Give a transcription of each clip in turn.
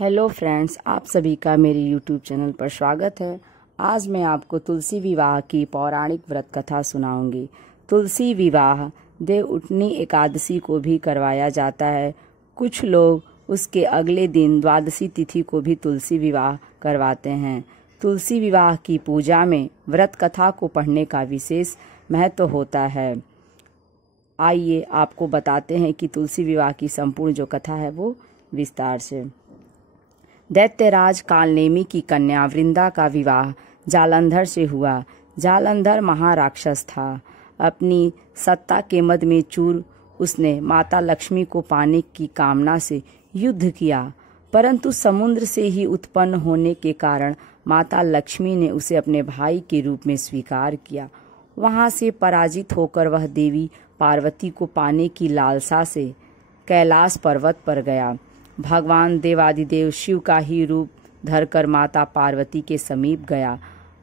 Hello friends, आप सभी का मेरे यूट्यूब चैनल पर स्वागत है। आज मैं आपको तुलसी विवाह की पौराणिक व्रत कथा सुनाऊंगी। तुलसी विवाह देवउठनी एकादशी को भी करवाया जाता है। कुछ लोग उसके अगले दिन द्वादशी तिथि को भी तुलसी विवाह करवाते हैं। तुलसी विवाह की पूजा में व्रत कथा को पढ़ने का विशेष महत्व होता है। आइए आपको बताते हैं कि तुलसी विवाह की संपूर्ण जो कथा है वो विस्तार से। दैत्यराज कालनेमी की कन्या वृंदा का विवाह जालंधर से हुआ। जालंधर महाराक्षस था। अपनी सत्ता के मद में चूर उसने माता लक्ष्मी को पाने की कामना से युद्ध किया, परंतु समुद्र से ही उत्पन्न होने के कारण माता लक्ष्मी ने उसे अपने भाई के रूप में स्वीकार किया। वहां से पराजित होकर वह देवी पार्वती को पाने की लालसा से कैलाश पर्वत पर गया। भगवान देवादिदेव शिव का ही रूप धरकर माता पार्वती के समीप गया,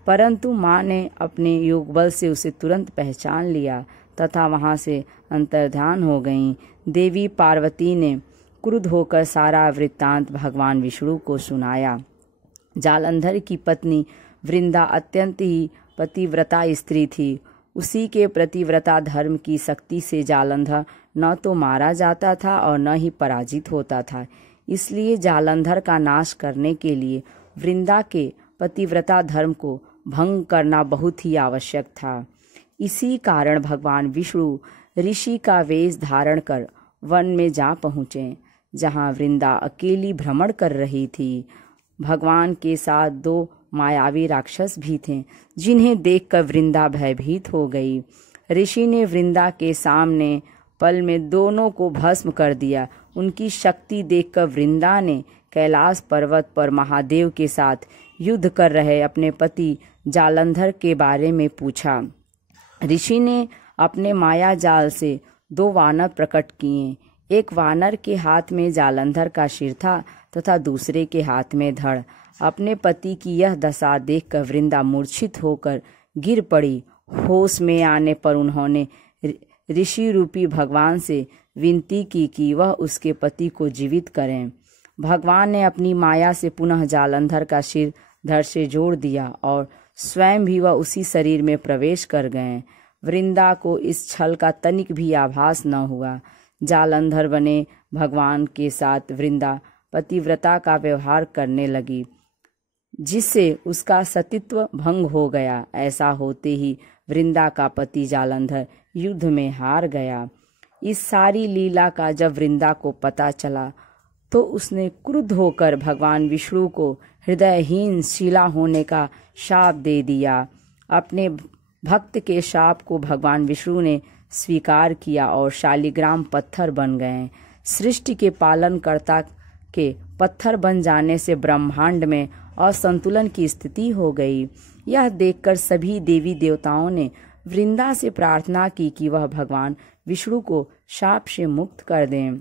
परंतु मां ने अपने योग बल से उसे तुरंत पहचान लिया तथा वहां से अंतर्ध्यान हो गईं। देवी पार्वती ने क्रुद्ध होकर सारा वृत्तांत भगवान विष्णु को सुनाया। जालंधर की पत्नी वृंदा अत्यंत ही पतिव्रता स्त्री थी। उसी के प्रतिव्रता धर्म की शक्ति से जालंधर न तो मारा जाता था और न ही पराजित होता था। इसलिए जालंधर का नाश करने के लिए वृंदा के पतिव्रता धर्म को भंग करना बहुत ही आवश्यक था। इसी कारण भगवान विष्णु ऋषि का वेश धारण कर वन में जा पहुँचे, जहाँ वृंदा अकेली भ्रमण कर रही थी। भगवान के साथ दो मायावी राक्षस भी थे, जिन्हें देखकर वृंदा भयभीत हो गई। ऋषि ने वृंदा के सामने पल में दोनों को भस्म कर दिया। उनकी शक्ति देखकर वृंदा ने कैलाश पर्वत पर महादेव के साथ युद्ध कर रहे अपने पति जालंधर के बारे में पूछा। ऋषि ने अपने माया जाल से दो वानर प्रकट किए। एक वानर के हाथ में जालंधर का सिर था तथा दूसरे के हाथ में धड़। अपने पति की यह दशा देखकर वृंदा मूर्छित होकर गिर पड़ी। होश में आने पर उन्होंने ऋषि रूपी भगवान से विनती की कि वह उसके पति को जीवित करें। भगवान ने अपनी माया से पुनः जालंधर का सिर धड़ से जोड़ दिया और स्वयं भी वह उसी शरीर में प्रवेश कर गए। वृंदा को इस छल का तनिक भी आभास न हुआ। जालंधर बने भगवान के साथ वृंदा पतिव्रता का व्यवहार करने लगी, जिससे उसका सतीत्व भंग हो गया। ऐसा होते ही वृंदा का पति जालंधर युद्ध में हार गया। इस सारी लीला का जब वृंदा को पता चला तो उसने क्रुद्ध होकर भगवान विष्णु को हृदयहीन शिला होने का शाप दे दिया। अपने भक्त के शाप को भगवान विष्णु ने स्वीकार किया और शालिग्राम पत्थर बन गए। सृष्टि के पालनकर्ता के पत्थर बन जाने से ब्रह्मांड में असंतुलन की स्थिति हो गई। यह देखकर सभी देवी देवताओं ने वृंदा से प्रार्थना की कि वह भगवान विष्णु को शाप से मुक्त कर दें।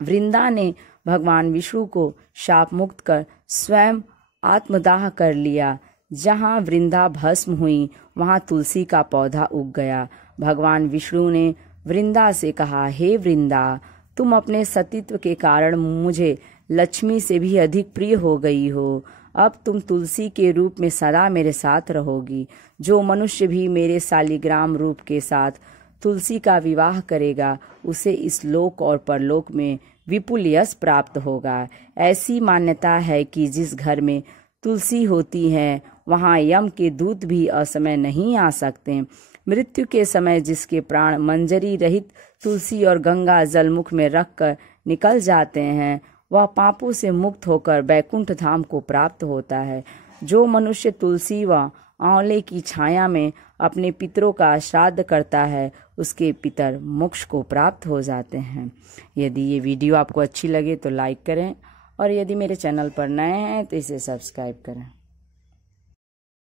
वृंदा ने भगवान विष्णु को शाप मुक्त कर स्वयं आत्मदाह कर लिया। जहाँ वृंदा भस्म हुई वहाँ तुलसी का पौधा उग गया। भगवान विष्णु ने वृंदा से कहा, हे वृंदा, तुम अपने सतीत्व के कारण मुझे लक्ष्मी से भी अधिक प्रिय हो गई हो। अब तुम तुलसी के रूप में सदा मेरे साथ रहोगी। जो मनुष्य भी मेरे शालिग्राम रूप के साथ तुलसी का विवाह करेगा, उसे इस लोक और परलोक में विपुल यश प्राप्त होगा। ऐसी मान्यता है कि जिस घर में तुलसी होती है वहाँ यम के दूत भी असमय नहीं आ सकते। मृत्यु के समय जिसके प्राण मंजरी रहित तुलसी और गंगा जल मुख में रखकर निकल जाते हैं, वह पापों से मुक्त होकर बैकुंठ धाम को प्राप्त होता है। जो मनुष्य तुलसी व आंवले की छाया में अपने पितरों का श्राद्ध करता है, उसके पितर मोक्ष को प्राप्त हो जाते हैं। यदि ये वीडियो आपको अच्छी लगे तो लाइक करें और यदि मेरे चैनल पर नए हैं तो इसे सब्सक्राइब करें।